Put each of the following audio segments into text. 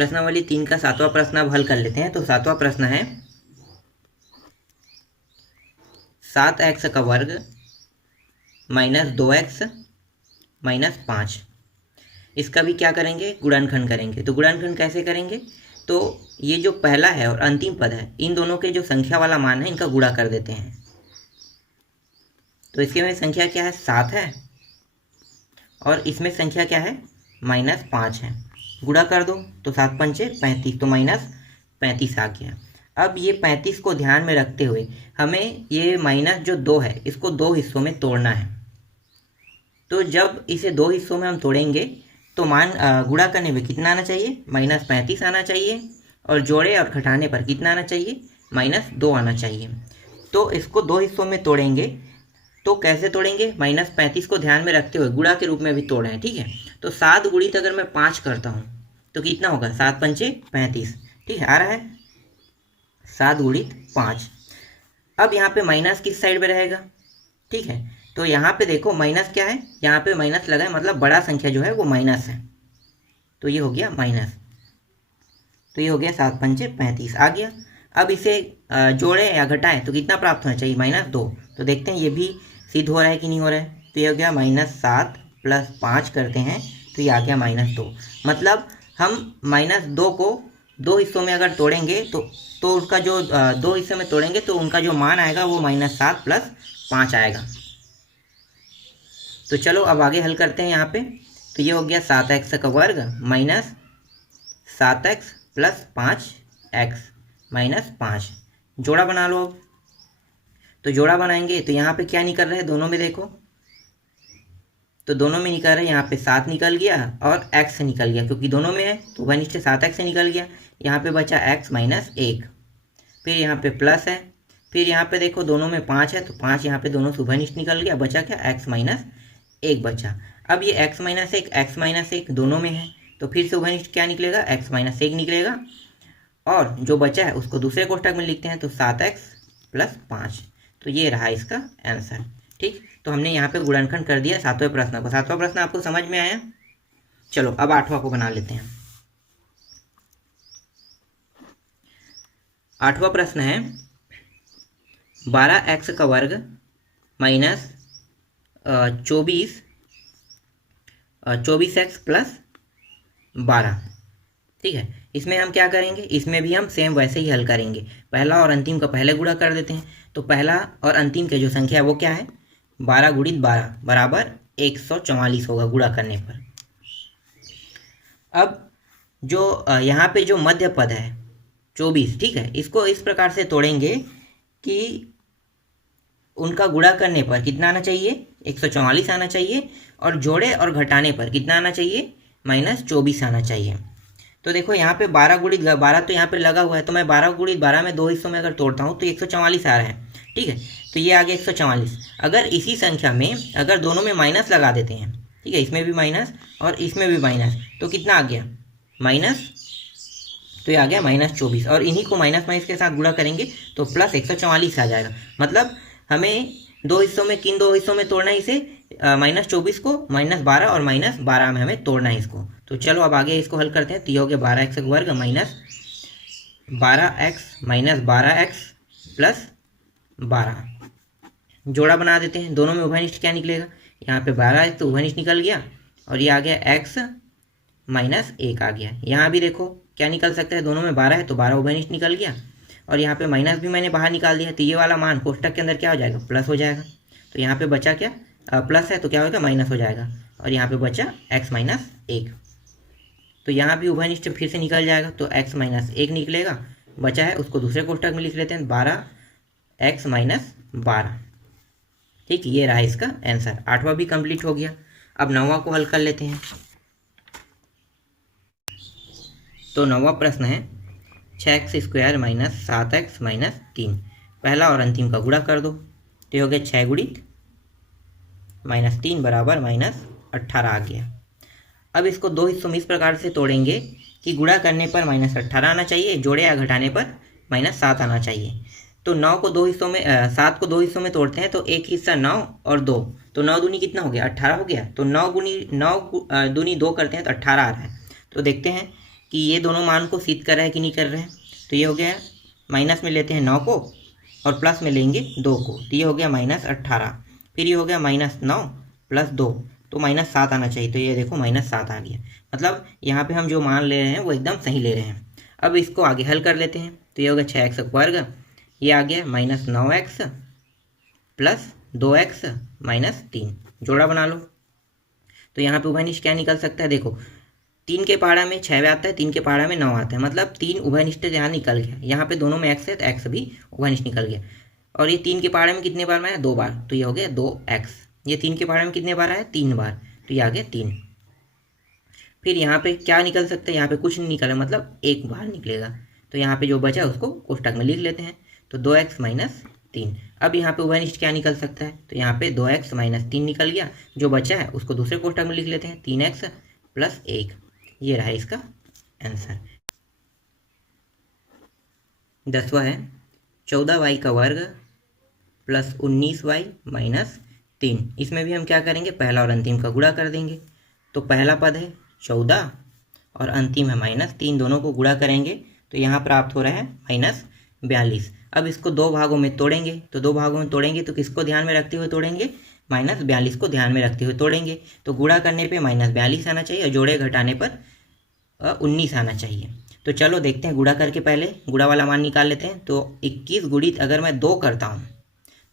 प्रश्नावली 3 का 7वां प्रश्न अब हल कर लेते हैं। तो 7वां प्रश्न है 7x का वर्ग माइनस 2x माइनस 5। इसका भी क्या करेंगे, गुणनखंड करेंगे। तो गुणनखंड कैसे करेंगे, तो ये जो पहला है और अंतिम पद है, इन दोनों के जो संख्या वाला मान है इनका गुणा कर देते हैं। तो इसके में संख्या क्या है, 7 है, और इसमें संख्या क्या है, माइनस 5 है। गुणा कर दो तो 7 पंचे 35, तो माइनस 35 आ गया। अब ये 35 को ध्यान में रखते हुए हमें ये माइनस जो 2 है इसको 2 हिस्सों में तोड़ना है। तो जब इसे 2 हिस्सों में हम तोड़ेंगे तो मान गुणा करने में कितना आना चाहिए, माइनस 35 आना चाहिए, और जोड़े और घटाने पर कितना आना चाहिए, माइनस 2 आना चाहिए। तो इसको 2 हिस्सों में तोड़ेंगे, तो कैसे तोड़ेंगे, माइनस 35 को ध्यान में रखते हुए गुणा के रूप में भी तोड़े हैं, ठीक है। तो 7 गुणित अगर मैं 5 करता हूँ तो कितना होगा, 7 पंचे 35, ठीक है, आ रहा है 7 गुणित 5। अब यहाँ पे माइनस किस साइड में रहेगा, ठीक है। तो यहाँ पे देखो माइनस क्या है, यहाँ पे माइनस लगा है, मतलब बड़ा संख्या जो है वो माइनस है, तो ये हो गया माइनस। तो ये हो गया 7 पंचे 35 आ गया। अब इसे जोड़े या घटाएं तो कितना प्राप्त होना चाहिए, -2। तो देखते हैं ये भी सिद्ध हो रहा है कि नहीं हो रहा है। तो ये हो गया -7 + 5 करते हैं तो ये आ गया -2। मतलब हम -2 को 2 हिस्सों में अगर तोड़ेंगे तो उसका जो 2 हिस्सों में तोड़ेंगे तो उनका जो मान आएगा वो -7 + 5 आएगा। तो चलो अब आगे हल करते हैं यहाँ पे। तो ये हो गया 7x का वर्ग माइनस 7x + 5x -5। जोड़ा बना लो अब। तो जोड़ा बनाएंगे तो यहाँ पे क्या निकल रहा है, दोनों में देखो, तो दोनों में निकल रहा है, यहाँ पे 7 निकल गया और x निकल गया, क्योंकि दोनों में है तो 1 से 7x से निकल गया। यहाँ पे बचा x - 1, फिर यहाँ पे प्लस है, फिर यहाँ पे देखो दोनों में 5 है तो 5 यहाँ पे दोनों से उभयनिष्ठ निकल गया, बचा क्या, x - 1 बचा। अब ये x - 1 दोनों में है तो फिर से उभयनिष्ठ क्या निकलेगा, x - 1 निकलेगा, और जो बचा है उसको दूसरे कोष्ठक में लिखते हैं, तो 7x + 5। तो ये रहा इसका आंसर, ठीक। तो हमने यहाँ पे गुणनखंड कर दिया 7वें प्रश्न को। 7वां प्रश्न आपको समझ में आया। चलो अब 8वां को बना लेते हैं। 8वां प्रश्न है 12x का वर्ग माइनस 24x + 12, ठीक है। इसमें हम क्या करेंगे, इसमें भी हम सेम वैसे ही हल करेंगे। पहला और अंतिम का पहले गुणा कर देते हैं। तो पहला और अंतिम के जो संख्या है वो क्या है, 12 × 12 बराबर 144 होगा गुणा करने पर। अब जो यहाँ पे जो मध्य पद है 24, ठीक है, इसको इस प्रकार से तोड़ेंगे कि उनका गुणा करने पर कितना आना चाहिए, 144 आना चाहिए, और जोड़े और घटाने पर कितना आना चाहिए, -24 आना चाहिए। तो देखो यहाँ पे 12 × 12 तो यहाँ पे लगा हुआ है, तो मैं 12 × 12 में 2 हिस्सों में अगर तोड़ता हूँ तो 144 आ रहा है, ठीक है। तो ये आ गया 144। अगर इसी संख्या में अगर दोनों में माइनस लगा देते हैं, ठीक है, इसमें भी माइनस और इसमें भी माइनस, तो कितना आ गया, माइनस, तो ये आ गया -24, और इन्हीं को माइनस के साथ गुणा करेंगे तो प्लस 144 आ जाएगा। मतलब हमें 2 हिस्सों में, किन 2 हिस्सों में तोड़ना है इसे, -24 को, -12 और -12 में हमें तोड़ना है इसको। तो चलो अब आगे इसको हल करते हैं। तो ये हो गया 12x का वर्ग माइनस 12x - 12x + 12। जोड़ा बना देते हैं, दोनों में उभयनिष्ठ क्या निकलेगा, यहाँ पे 12 है तो उभयनिष्ठ निकल गया, और ये आ गया x - 1 आ गया। यहाँ भी देखो क्या निकल सकता है, दोनों में 12 है तो 12 उभयनिष्ठ निकल गया, और यहाँ पे माइनस भी मैंने बाहर निकाल दिया, तो ये वाला मान कोष्ठक के अंदर क्या हो जाएगा, प्लस हो जाएगा। तो यहाँ पे बचा क्या, प्लस है तो क्या होगा, माइनस हो जाएगा, और यहाँ पे बचा x - 1। तो यहाँ भी उभयनिष्ठ फिर से निकल जाएगा, तो x - 1 निकलेगा, बचा है उसको दूसरे कोष्ठक में लिख लेते हैं, 12x - 12, ठीक। ये रहा इसका आंसर। 8वां भी कंप्लीट हो गया। अब 9वां को हल कर लेते हैं। तो 9वां प्रश्न है 6x² - 7x - 3। पहला और अंतिम का गुणा कर दो, तो ये हो गया 6 × -3 बराबर -18 आ गया। अब इसको 2 हिस्सों में इस प्रकार से तोड़ेंगे कि गुणा करने पर -18 आना चाहिए, जोड़े या घटाने पर -7 आना चाहिए। तो 9 को 2 हिस्सों में 7 को 2 हिस्सों में तोड़ते हैं, तो एक हिस्सा 9 और 2, तो 9 दूनी कितना हो गया, 18 हो गया। तो 9 दूनी 2 करते हैं तो 18 आ रहा है। तो देखते हैं कि ये दोनों मान को सिद्ध कर रहा है कि नहीं कर रहे हैं। तो ये हो गया, माइनस में लेते हैं 9 को और प्लस में लेंगे 2 को, तो ये हो गया -18। फिर ये हो गया -9 + 2, तो -7 आना चाहिए। तो ये देखो -7 आ गया। मतलब यहाँ पे हम जो मान ले रहे हैं वो एकदम सही ले रहे हैं। अब इसको आगे हल कर लेते हैं। तो ये हो गया 6x², ये आ गया -9x + 2x - 3, जोड़ा बना लो। तो यहाँ पे उभयनिष्ठ क्या निकल सकता है, देखो 3 के पहाड़ा में 6 आता है, 3 के पहाड़ा में 9 आता है, मतलब 3 उभयनिष्ठ यहाँ निकल गया। यहाँ पे दोनों में x है तो x भी उभयनिष्ठ निकल गया। और ये 3 के पहाड़े में कितने बार में आया, 2 बार, तो ये हो गया 2x। ये 3 के पहाड़े में कितने बार आया, 3 बार, तो ये आ गया 3। फिर यहाँ पे क्या निकल सकता है, यहाँ पे कुछ नहीं निकला, मतलब 1 बार निकलेगा। तो यहाँ पे जो बचा उसको कोष्टक में लिख लेते हैं। तो 2x - 3। अब यहाँ पे उभयनिष्ठ क्या निकल सकता है, तो यहाँ पे 2x - 3 निकल गया। जो बचा है उसको दूसरे कोष्टक में लिख लेते हैं, 3x + 1। ये रहा इसका आंसर। 10वां है 14y² + 19y - 3। इसमें भी हम क्या करेंगे, पहला और अंतिम का गुणा कर देंगे। तो पहला पद है 14 और अंतिम है -3, दोनों को गुणा करेंगे तो यहाँ प्राप्त हो रहा है -42। अब इसको 2 भागों में तोड़ेंगे। तो 2 भागों में तोड़ेंगे तो किसको ध्यान में रखते हुए तोड़ेंगे, -42 को ध्यान में रखते हुए तोड़ेंगे। तो गुणा करने पे -42 आना चाहिए और जोड़े घटाने पर 19 आना चाहिए। तो चलो देखते हैं, गुणा करके पहले गुणा वाला मान निकाल लेते हैं। तो 21 गुणित अगर मैं 2 करता हूँ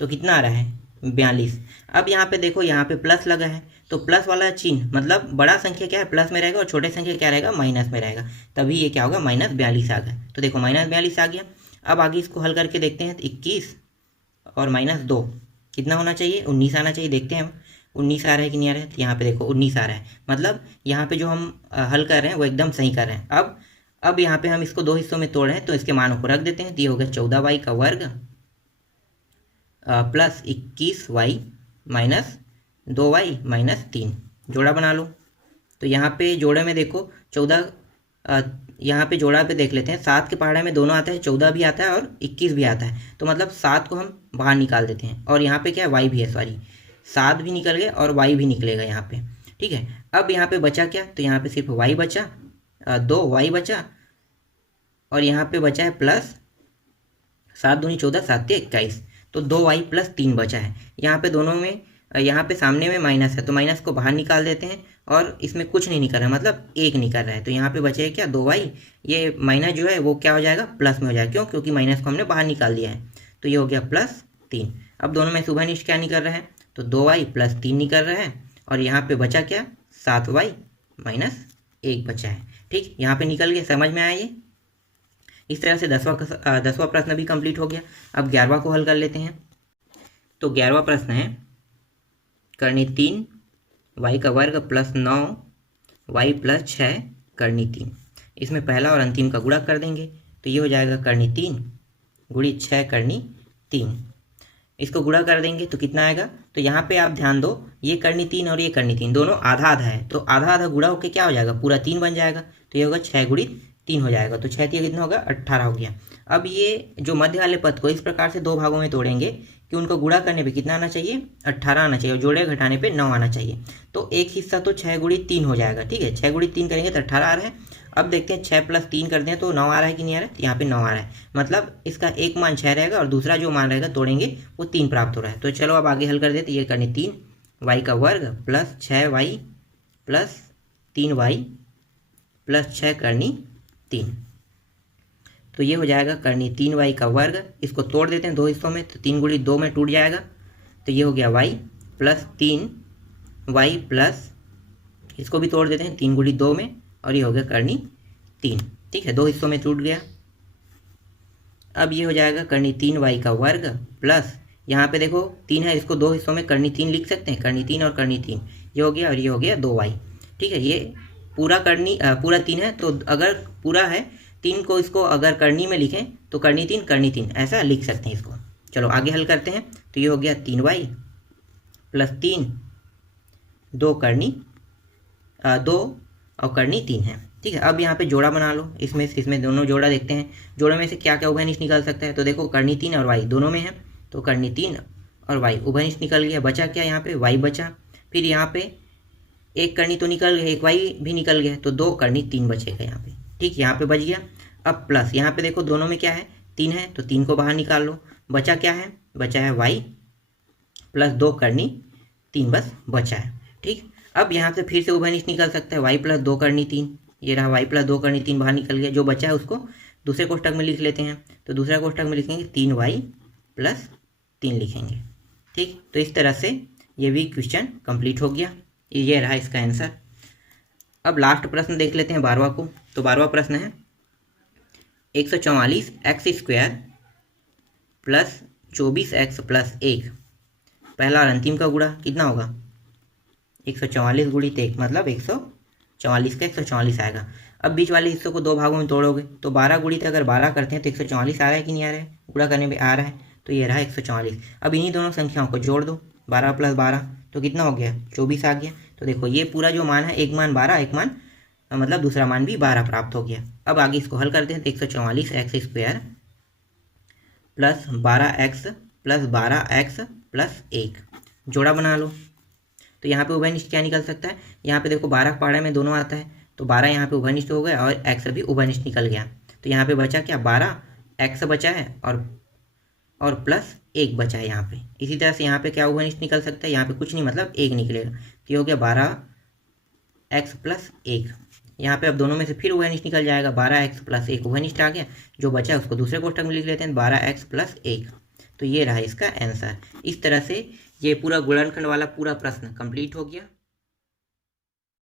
तो कितना आ रहा है, 42। अब यहाँ पे देखो, यहाँ पे प्लस लगा है, तो प्लस वाला चिन्ह मतलब बड़ा संख्या क्या है, प्लस में रहेगा, और छोटे संख्या क्या रहेगा, माइनस में रहेगा, तभी ये क्या होगा, -42 आ गया। तो देखो -42 आ गया। अब आगे इसको हल करके देखते हैं। तो 21 और -2 कितना होना चाहिए, 19 आना चाहिए। देखते हैं 19 आ रहा है कि नहीं आ रहा है। तो यहाँ पे देखो 19 आ रहा है, मतलब यहाँ पे जो हम हल कर रहे हैं वो एकदम सही कर रहे हैं। अब यहाँ पे हम इसको 2 हिस्सों में तोड़ रहे हैं, तो इसके मानों को रख देते हैं। तो ये हो गया 14y² + 21y - 2y - 3, जोड़ा बना लो। तो यहाँ पे जोड़े में देखो 14, यहाँ पे जोड़ा पे देख लेते हैं, 7 के पहाड़े में दोनों आता है, 14 भी आता है और 21 भी आता है। तो मतलब 7 को हम बाहर निकाल देते हैं, और यहाँ पे क्या है, y भी है, सॉरी 7 भी निकल गया और y भी निकलेगा यहाँ पे, ठीक है। अब यहाँ पे बचा क्या, तो यहाँ पे सिर्फ y बचा, 2y बचा, और यहाँ पे बचा है प्लस 7 दूनी 14, 7 × 21, तो 2y + 3 बचा है। यहाँ पे दोनों में, यहाँ पे सामने में माइनस है, तो माइनस को बाहर निकाल देते हैं, और इसमें कुछ नहीं निकल रहा है, मतलब 1 निकल रहा है। तो यहाँ पे बचे क्या, 2y, ये माइनस जो है वो क्या हो जाएगा, प्लस में हो जाएगा। क्यों, क्योंकि माइनस को हमने बाहर निकाल दिया है। तो ये हो गया +3। अब दोनों में से उभयनिष्ठ क्या निकल रहा है, तो 2y + 3 निकल रहा है, और यहाँ पे बचा क्या, 7y - 1 बचा है। ठीक, यहाँ पे निकल गया, समझ में आया ये। इस तरह से 10वां प्रश्न भी कंप्लीट हो गया। अब 11वां को हल कर लेते हैं। तो 11वां प्रश्न है, करनी 3 y² + 9y + 6 करनी 3। इसमें पहला और अंतिम का गुणा कर देंगे। तो ये हो जाएगा करनी 3 गुणित 6 करनी 3। इसको गुणा कर देंगे तो कितना आएगा, तो यहाँ पे आप ध्यान दो, ये करनी 3 और ये करनी 3 दोनों आधा आधा है, तो आधा आधा गुणा होकर क्या हो जाएगा, पूरा 3 बन जाएगा। तो ये होगा 6 गुणित 3 हो जाएगा। तो 6 कितना होगा, 18 हो गया। अब ये जो मध्य वाले पद को इस प्रकार से 2 भागों में तोड़ेंगे कि उनको गुणा करने पे कितना आना चाहिए, 18 आना चाहिए, और जोड़े घटाने पे 9 आना चाहिए। तो एक हिस्सा तो 6 गुणित 3 हो जाएगा, ठीक है, 6 गुणित 3 करेंगे तो 18 आ रहा है। अब देखते हैं 6 + 3 करते हैं तो 9 आ रहा है कि नहीं आ रहा है। तो यहाँ पे 9 आ रहा है, मतलब इसका एक मान 6 रहेगा और दूसरा जो मान रहेगा तोड़ेंगे वो 3 प्राप्त हो रहा है। तो चलो अब आगे हल कर देते। ये करनी 3 y² + 6y + 3y + 6 करनी 3। तो ये हो जाएगा करनी 3y²। इसको तोड़ देते हैं 2 हिस्सों में, तो 3 गुणित 2 में टूट जाएगा। तो ये हो गया y + 3y प्लस, इसको भी तोड़ देते हैं 3 गुणित 2 में, और ये हो गया करनी 3। ठीक है, 2 हिस्सों में टूट गया। अब ये हो जाएगा करनी 3y² प्लस, यहाँ पे देखो 3 है, इसको 2 हिस्सों में करनी 3 लिख सकते हैं, करनी 3 और करनी 3, ये हो गया, और ये हो गया 2y। ठीक है, ये पूरा पूरा 3 है, तो अगर पूरा है 3 को, इसको अगर करनी में लिखें तो करनी 3 ऐसा लिख सकते हैं इसको। चलो आगे हल करते हैं। तो ये हो गया 3y + 3 2 करनी 2 और करनी 3 है। ठीक है, अब यहाँ पे जोड़ा बना लो। इसमें दोनों जोड़ा देखते हैं, जोड़े में से क्या क्या उभयनिष्ठ निकल सकता है। तो देखो करनी 3 और y दोनों में है, तो करनी 3 और y उभयनिष्ठ निकल गया। बचा क्या, यहाँ पे y बचा। फिर यहाँ पे एक करनी तो निकल गया, एक y भी निकल गया, तो 2 करनी 3 बचेगा यहाँ पे। ठीक, यहाँ पे बच गया। अब प्लस यहाँ पे देखो दोनों में क्या है, 3 है, तो 3 को बाहर निकाल लो। बचा क्या है, बचा है y प्लस 2 करनी 3 बस बचा है। ठीक, अब यहाँ से फिर से उभयनिष्ठ निकल सकता है, y प्लस 2 करनी 3, ये रहा y प्लस 2 करनी 3 बाहर निकल गया। जो बचा है उसको दूसरे कोष्टक में लिख लेते हैं, तो दूसरा कोष्टक में लिखेंगे 3y प्लस 3 लिखेंगे। ठीक, तो इस तरह से ये भी क्वेश्चन कंप्लीट हो गया। ये रहा इसका आंसर। अब लास्ट प्रश्न देख लेते हैं 12वां को। तो 12वां प्रश्न है 144 x square plus 24 x plus 1, पहला और अंतिम का गुणा कितना होगा, 144 गुणित 1 मतलब 144 का 144 आएगा। अब बीच वाले हिस्सों को 2 भागों में तोड़ोगे तो 12 गुणित अगर 12 करते हैं तो 144 आ रहा है कि नहीं आ रहा है, गुणा करने में आ रहा है, तो ये रहा 144। अब इन्हीं दोनों संख्याओं को जोड़ दो, 12 प्लस 12 तो कितना हो गया, 24 आ गया। तो देखो ये पूरा जो मान है, एक मान 12, एक मान मतलब दूसरा मान भी 12 प्राप्त हो गया। अब आगे इसको हल करते हैं तो 144 x square plus 12x plus 12x plus 1 जोड़ा बना लो। तो यहाँ पे उभयनिष्ठ क्या निकल सकता है, यहाँ पे देखो 12 पहाड़े में दोनों आता है, तो 12 यहाँ पे उभयनिष्ठ हो गया और x भी उभयनिष्ठ निकल गया। तो यहाँ पे बचा क्या, 12x बचा है और प्लस 1 बचा है यहाँ पे। इसी तरह से यहाँ पे क्या उभयनिष्ठ निकल सकता है, यहाँ पे कुछ नहीं मतलब 1 निकलेगा। तो ये हो गया 12x प्लस 1। यहाँ पे अब दोनों में से फिर उभयनिष्ठ निकल जाएगा, 12x प्लस 1 उभयनिष्ठ आ गया। जो बचा है उसको दूसरे कोष्टक में लिख लेते हैं, 12x प्लस 1। तो ये रहा इसका आंसर। इस तरह से ये पूरा गुणनखंड वाला पूरा प्रश्न कंप्लीट हो गया।